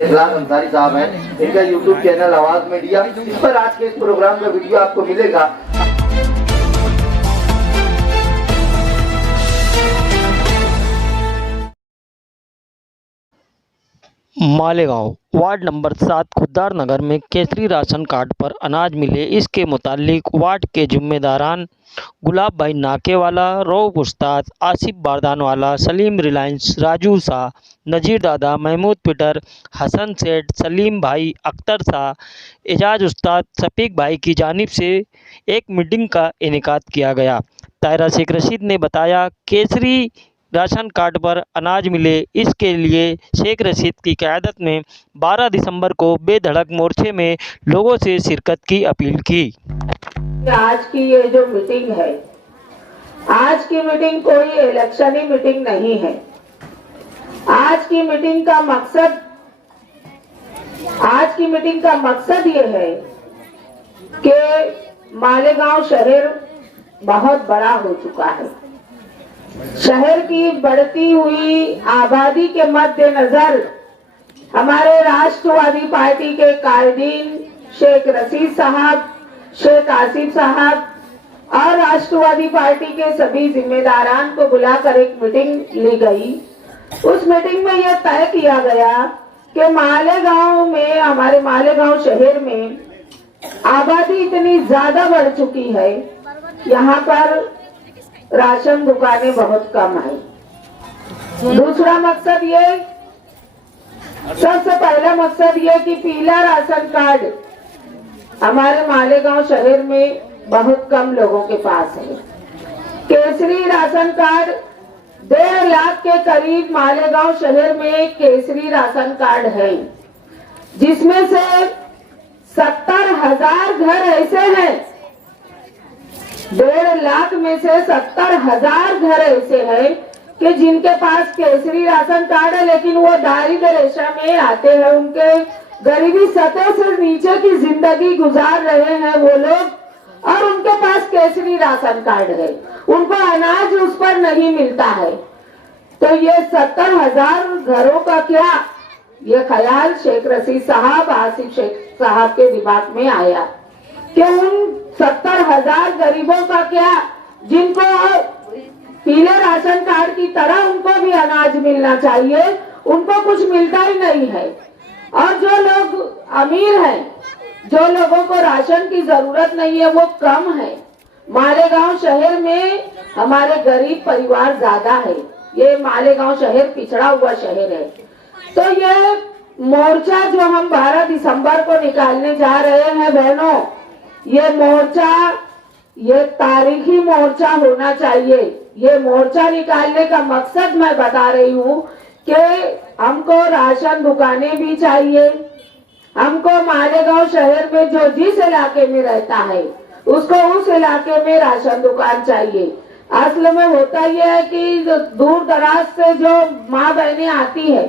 इखलास अंसारी साहब हैं, इनका यूट्यूब चैनल आवाज मीडिया, इस पर आज के इस प्रोग्राम का वीडियो आपको मिलेगा। मालेगांव वार्ड नंबर 7 खुद्दार नगर में केसरी राशन कार्ड पर अनाज मिले, इसके मुतालिक वार्ड के जिम्मेदारान गुलाब भाई नाकेवाला, रऊफ उस्ताद, आसिफ बारदानवाला, सलीम रिलायंस, राजू शाह, नजीर दादा, महमूद पीटर, हसन सेठ, सलीम भाई, अख्तर शाह, एजाज उस्ताद, शफीक भाई की जानिब से एक मीटिंग का इनेकाद किया गया। तायरा शेख रशीद ने बताया, केसरी राशन कार्ड पर अनाज मिले, इसके लिए शेख रशीद की क़यादत में 12 दिसंबर को बेधड़क मोर्चे में लोगों से शिरकत की अपील की। आज की ये जो मीटिंग है, आज की मीटिंग कोई इलेक्शनी मीटिंग नहीं है। आज की मीटिंग का मकसद ये है कि मालेगांव शहर बहुत बड़ा हो चुका है। शहर की बढ़ती हुई आबादी के मद्देनजर हमारे राष्ट्रवादी पार्टी के कायदीन शेख रशीद साहब, शेख आसिफ साहब और राष्ट्रवादी पार्टी के सभी जिम्मेदारान को बुलाकर एक मीटिंग ली गई। उस मीटिंग में यह तय किया गया कि मालेगांव में, हमारे मालेगांव शहर में आबादी इतनी ज्यादा बढ़ चुकी है, यहाँ पर राशन दुकानें बहुत कम है। दूसरा मकसद ये, सबसे पहला मकसद ये कि पीला राशन कार्ड हमारे मालेगांव शहर में बहुत कम लोगों के पास है। केसरी राशन कार्ड 1.5 लाख के करीब मालेगांव शहर में केसरी राशन कार्ड है, जिसमें से 70,000 घर ऐसे हैं, 1.5 लाख में से 70,000 घर ऐसे हैं कि जिनके पास केसरी राशन कार्ड है, लेकिन वो दारिद्र्य रेखा में आते हैं, उनके गरीबी सतह से नीचे की जिंदगी गुजार रहे हैं वो लोग, और उनके पास केसरी राशन कार्ड है, उनको अनाज उस पर नहीं मिलता है। तो ये 70,000 घरों का क्या, ये ख्याल शेख रशीद साहब, आसिफ शेख साहब के दिमाग में आया कि उन 70,000 गरीबों का क्या, जिनको पीले राशन कार्ड की तरह उनको भी अनाज मिलना चाहिए, उनको कुछ मिलता ही नहीं है। और जो लोग अमीर हैं, जो लोगों को राशन की जरूरत नहीं है, वो कम है। मालेगांव शहर में हमारे गरीब परिवार ज्यादा है। ये मालेगांव शहर पिछड़ा हुआ शहर है। तो ये मोर्चा जो हम 12 दिसंबर को निकालने जा रहे हैं बहनों, ये मोर्चा, ये तारीखी मोर्चा होना चाहिए। ये मोर्चा निकालने का मकसद मैं बता रही हूँ कि हमको राशन दुकानें भी चाहिए। हमको मालेगांव शहर में जो जिस इलाके में रहता है उसको उस इलाके में राशन दुकान चाहिए। असल में होता यह है कि दूर दराज से जो माँ बहनें आती है,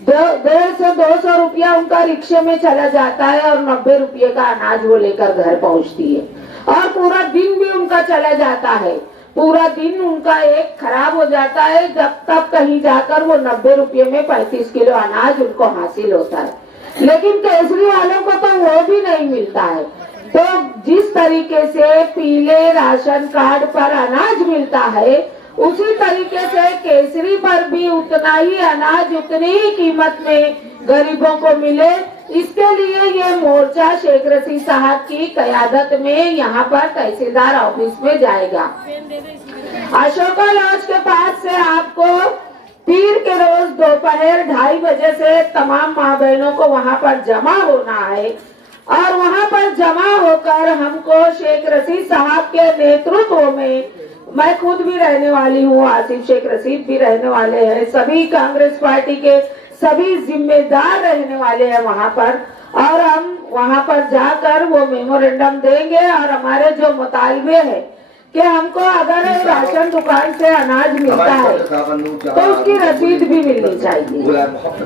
150 से 200 रुपया उनका रिक्शे में चला जाता है और 90 रुपये का अनाज वो लेकर घर पहुंचती है, और पूरा दिन भी उनका चला जाता है। पूरा दिन उनका एक खराब हो जाता है, जब तक कहीं जाकर वो 90 रुपये में 35 किलो अनाज उनको हासिल होता है। लेकिन केसरी वालों को तो वो भी नहीं मिलता है। तो जिस तरीके से पीले राशन कार्ड पर अनाज मिलता है, उसी तरीके से केसरी पर भी उतना ही अनाज, उतनी ही कीमत में गरीबों को मिले, इसके लिए ये मोर्चा शेख रशीद साहब की क़यादत में यहाँ पर तहसीलदार ऑफिस में जाएगा। अशोका लॉज के पास से आपको पीर के रोज दोपहर 2:30 बजे से तमाम माँ बहनों को वहाँ पर जमा होना है, और वहाँ पर जमा होकर हमको शेख रशीद साहब के नेतृत्व में, मैं खुद भी रहने वाली हूँ, आसिफ शेख रशीद भी रहने वाले हैं, सभी कांग्रेस पार्टी के सभी जिम्मेदार रहने वाले हैं वहाँ पर, और हम वहाँ पर जाकर वो मेमोरेंडम देंगे। और हमारे जो मुतालबे हैं कि हमको अगर राशन दुकान से अनाज मिलता है तो उसकी रसीद भी मिलनी चाहिए।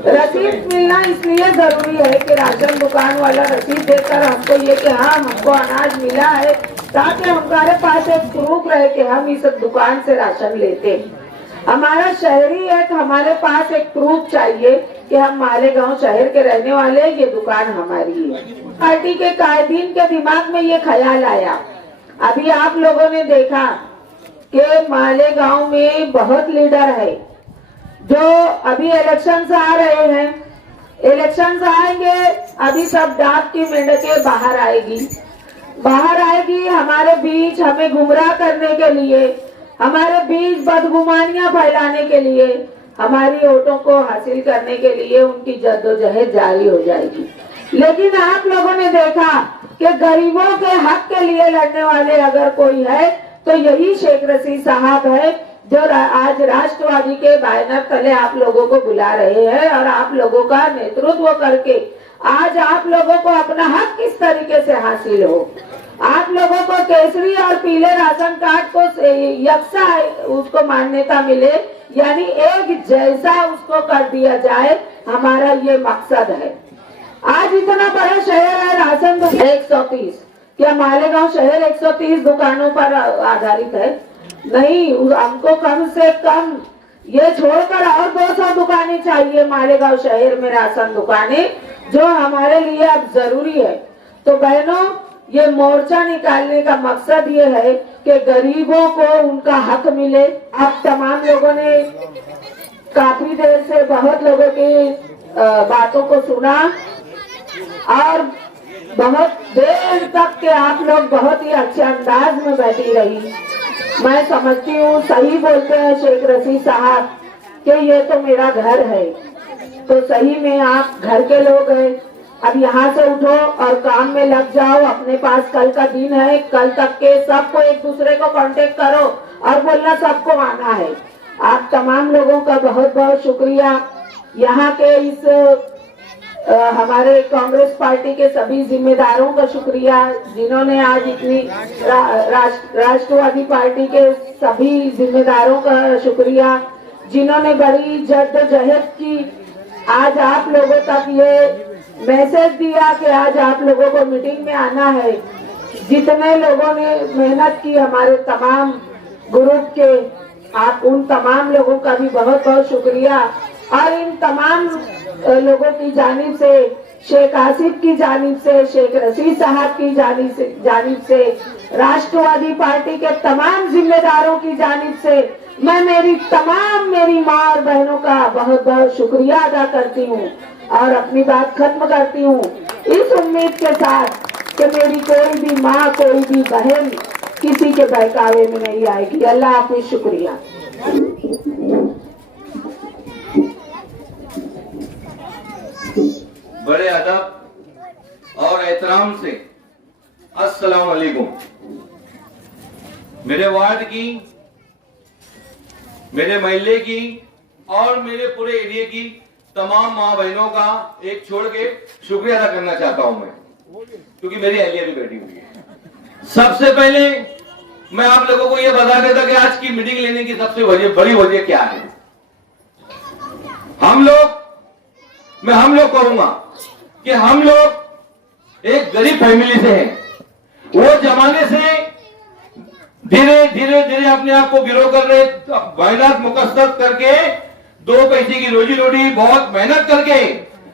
रसीद मिलना इसलिए जरूरी है कि राशन दुकान वाला रसीद देकर हमको ये कि हाँ हमको अनाज मिला है, ताकि हमारे पास एक प्रूफ रहे कि हम इस दुकान से राशन लेते हैं। हमारा शहरी एक, हमारे पास एक प्रूफ चाहिए कि हम मालेगांव शहर के रहने वाले हैं, ये दुकान हमारी है। पार्टी के कायदीन के दिमाग में ये ख्याल आया। अभी आप लोगों ने देखा कि मालेगांव में बहुत लीडर है, जो अभी इलेक्शन आ रहे हैं, इलेक्शन आएंगे, अभी सब डाक की मेंढकें बाहर आएगी हमारे बीच, हमें गुमराह करने के लिए, हमारे बीच बदगुमानियां फैलाने के लिए, हमारी वोटों को हासिल करने के लिए उनकी जद्दोजहद जारी हो जाएगी। लेकिन आप लोगों ने देखा कि गरीबों के हक के लिए लड़ने वाले अगर कोई है तो यही शेख रशीद साहब है, जो आज राष्ट्रवादी के बैनर तले आप लोगों को बुला रहे हैं और आप लोगों का नेतृत्व करके आज आप लोगों को अपना हक किस तरीके से हासिल हो, आप लोगों को केसरी और पीले राशन कार्ड को यकसा उसको मान्यता मिले, यानी एक जैसा उसको कर दिया जाए, हमारा ये मकसद है। आज इतना बड़ा शहर है, राशन 130, क्या मालेगांव शहर 130 दुकानों पर आधारित है? नहीं, हमको कम से कम ये छोड़कर और 200 दुकानें चाहिए मालेगांव शहर में, राशन दुकानें, जो हमारे लिए अब जरूरी है। तो बहनों, ये मोर्चा निकालने का मकसद ये है कि गरीबों को उनका हक मिले। आप तमाम लोगों ने काफी देर से बहुत लोगों की बातों को सुना और बहुत देर तक के आप लोग बहुत ही अच्छे अंदाज में बैठी रही। मैं समझती हूँ सही बोलते हैं शेख रशीद साहब कि ये तो मेरा घर है, तो सही में आप घर के लोग हैं। अब यहाँ से उठो और काम में लग जाओ, अपने पास कल का दिन है, कल तक के सबको एक दूसरे को कांटेक्ट करो और बोलना सबको आना है। आप तमाम लोगों का बहुत बहुत शुक्रिया। यहाँ के इस हमारे कांग्रेस पार्टी के सभी जिम्मेदारों का शुक्रिया, जिन्होंने आज इतनी राष्ट्रवादी पार्टी के सभी जिम्मेदारों का शुक्रिया, जिन्होंने बड़ी जद्दोजहद की। आज आप लोगों तक ये मैसेज दिया कि आज आप लोगों को मीटिंग में आना है। जितने लोगों ने मेहनत की हमारे तमाम ग्रुप के, आप उन तमाम लोगों का भी बहुत बहुत शुक्रिया। और इन तमाम लोगों की जानिब से, शेख आसिफ की जानिब से, शेख रशीद साहब की जानिब से, राष्ट्रवादी पार्टी के तमाम जिम्मेदारों की जानिब से मैं मेरी माँ और बहनों का बहुत बहुत शुक्रिया अदा करती हूँ और अपनी बात खत्म करती हूँ इस उम्मीद के साथ कि मेरी कोई भी माँ, कोई भी बहन किसी के बहकावे में नहीं आएगी। अल्लाह हाफिज, शुक्रिया। बड़े अदब और एहतराम से अस्सलाम वालेकुम। मेरे वार्ड की, मेरे मोहल्ले की और मेरे पूरे एरिया की तमाम माँ बहनों का एक छोड़ के शुक्रिया अदा करना चाहता हूं मैं, क्योंकि मेरी अहलिया भी बैठी हुई है। सबसे पहले मैं आप लोगों को यह बता देता कि आज की मीटिंग लेने की सबसे बड़ी वजह क्या है। हम लोग कहूंगा कि हम लोग एक गरीब फैमिली से हैं। वो जमाने से धीरे धीरे अपने आप को गिरो कर रहे, मेहनत मुकस्सद करके 2 पैसे की रोजी रोटी बहुत मेहनत करके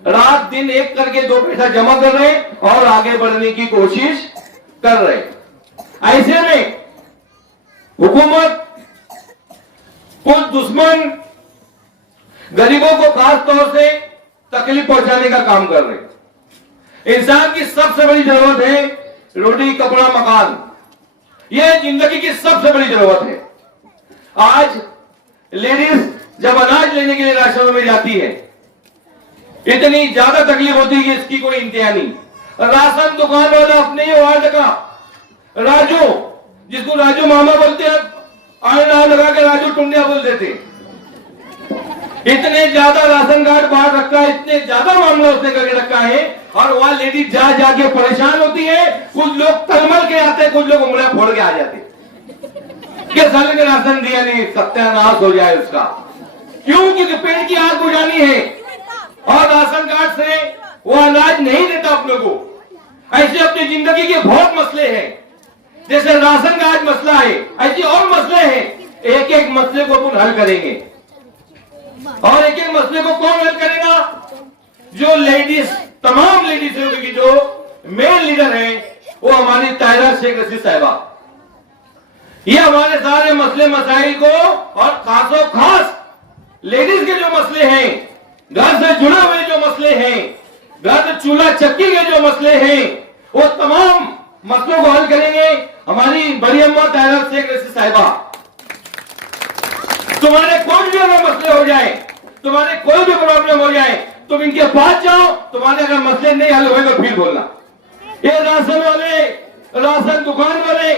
रात दिन एक करके 2 पैसा जमा कर रहे और आगे बढ़ने की कोशिश कर रहे। ऐसे में हुकूमत, कुछ दुश्मन गरीबों को खास तौर से तकलीफ पहुंचाने का काम कर रहे। इंसान की सबसे बड़ी जरूरत है रोटी, कपड़ा, मकान। यह जिंदगी की सबसे बड़ी जरूरत है। आज लेडीज जब अनाज लेने के लिए राशन में जाती है, इतनी ज्यादा तकलीफ होती है कि इसकी कोई इंतहा नहीं। राशन दुकान वाला अपने ही वार्ड का राजू, जिसको राजू मामा बोलते हैं, आईना लगा के राजू टुंडिया बोल देते, इतने ज्यादा राशन कार्ड बांट रखा है, इतने ज्यादा मामला उसने करके रखा है। और वहां लेडीज जा जाके परेशान होती है। कुछ लोग तलमल के आते, कुछ लोग उंगलियां फोड़ के आ जाते कि साले ने राशन दिया नहीं, सत्यानाश हो जाए उसका। क्यों? क्योंकि पेट की आग बुझानी है और राशन कार्ड से वो अनाज नहीं देता अपने को। ऐसे अपनी जिंदगी के बहुत मसले हैं। जैसे राशन कार्ड मसला है, ऐसे और मसले हैं। एक एक मसले को अपन हल करेंगे और एक एक मसले को कौन हल करेगा? जो लेडीज, तमाम लेडीज की जो मेन लीडर है वो हमारी ताहिरा शेख रशीद साहिबा। ये हमारे सारे मसले मसाइल को और खासो खास लेडीज के जो मसले हैं, घर से जुड़े हुए जो मसले हैं, घर से चूल्हा चक्की के जो मसले हैं, वो तमाम मसलों को हल करेंगे हमारी बड़ी अम्मा ताहिरा शेख रशीद साहिबा। तुम्हारे कोई भी अगर मसले हो जाए, तुम्हारे कोई भी प्रॉब्लम हो जाए, तुम इनके पास जाओ, तुम्हारे अगर मसले नहीं हल हुए तो फिर बोलना। ये राशन वाले, राशन दुकान वाले,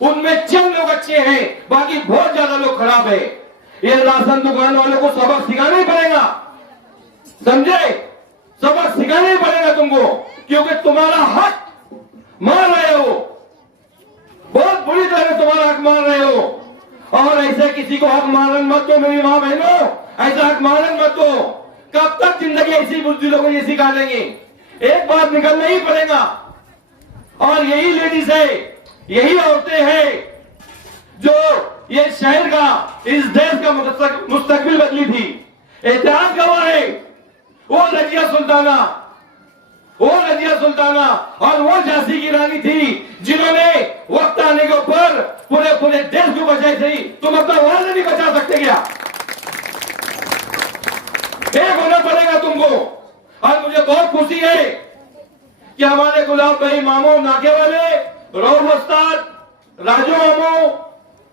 उनमें चंद लोग अच्छे हैं, बाकी बहुत ज्यादा लोग खराब है। ये राशन दुकान वालों को सबक सिखाना ही पड़ेगा, समझे? सबक सिखाना ही पड़ेगा तुमको, क्योंकि तुम्हारा हक मार रहे हो, बहुत बुरी तरह तुम्हारा हक मार रहे हो। और ऐसे किसी को हक मारन मत दो मेरी माँ बहनों, ऐसा हक मारन मत दो। कब तक जिंदगी ऐसी बुजुर्गों को ये सिखा देंगे? एक बार निकलना ही पड़ेगा। और यही लेडीज है, यही औरतें हैं जो ये शहर का, इस देश का मुस्तकबिल बदली थी। इतिहास गवाह है, वो रजिया सुल्ताना, वो रजिया सुल्ताना और वो झांसी की रानी थी जिन्होंने वक्त आने के ऊपर पूरे देश को बचाई थी। तुम अपना वादा नहीं बचा सकते क्या? एक होना पड़ेगा तुमको। और मुझे बहुत खुशी है कि हमारे गुलाब भाई मामू नाके वाले, रऊफ उस्ताद, राजू मामू,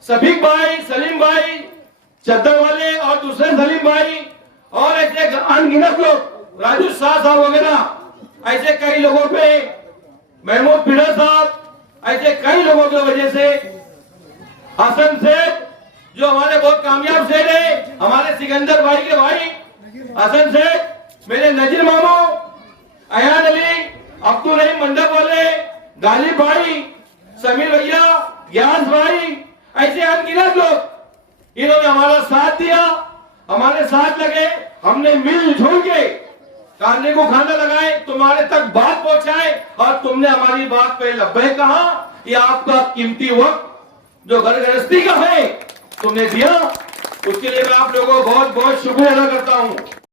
सफीक भाई, सलीम भाई, चद्दर वाले और दूसरे सलीम भाई और ऐसे अनगिनत लोग, राजू शाह साहब वगैरह, ऐसे कई लोगों पे, महमूद पिड़ा साहब, ऐसे कई लोगों की वजह से, हसन सेठ जो हमारे बहुत कामयाब सेठ है, हमारे सिकंदर भाई के भाई हसन सेठ, मेरे नजीर मामू, अयान अली, अब्दुल रहीम मंडप वाले, गालिब भाई, समीर भैया, ग्यास भाई, ऐसे अनगिनत लोग इन्होंने हमारा साथ दिया, हमारे साथ लगे। हमने मिलजुल के खाने को खाना लगाए, तुम्हारे तक बात पहुंचाए और तुमने हमारी बात पे लब्बैक कहा। ये आपका कीमती वक्त जो घर गृहस्थी का है तुमने दिया, उसके लिए मैं आप लोगों को बहुत बहुत शुक्रिया अदा करता हूं।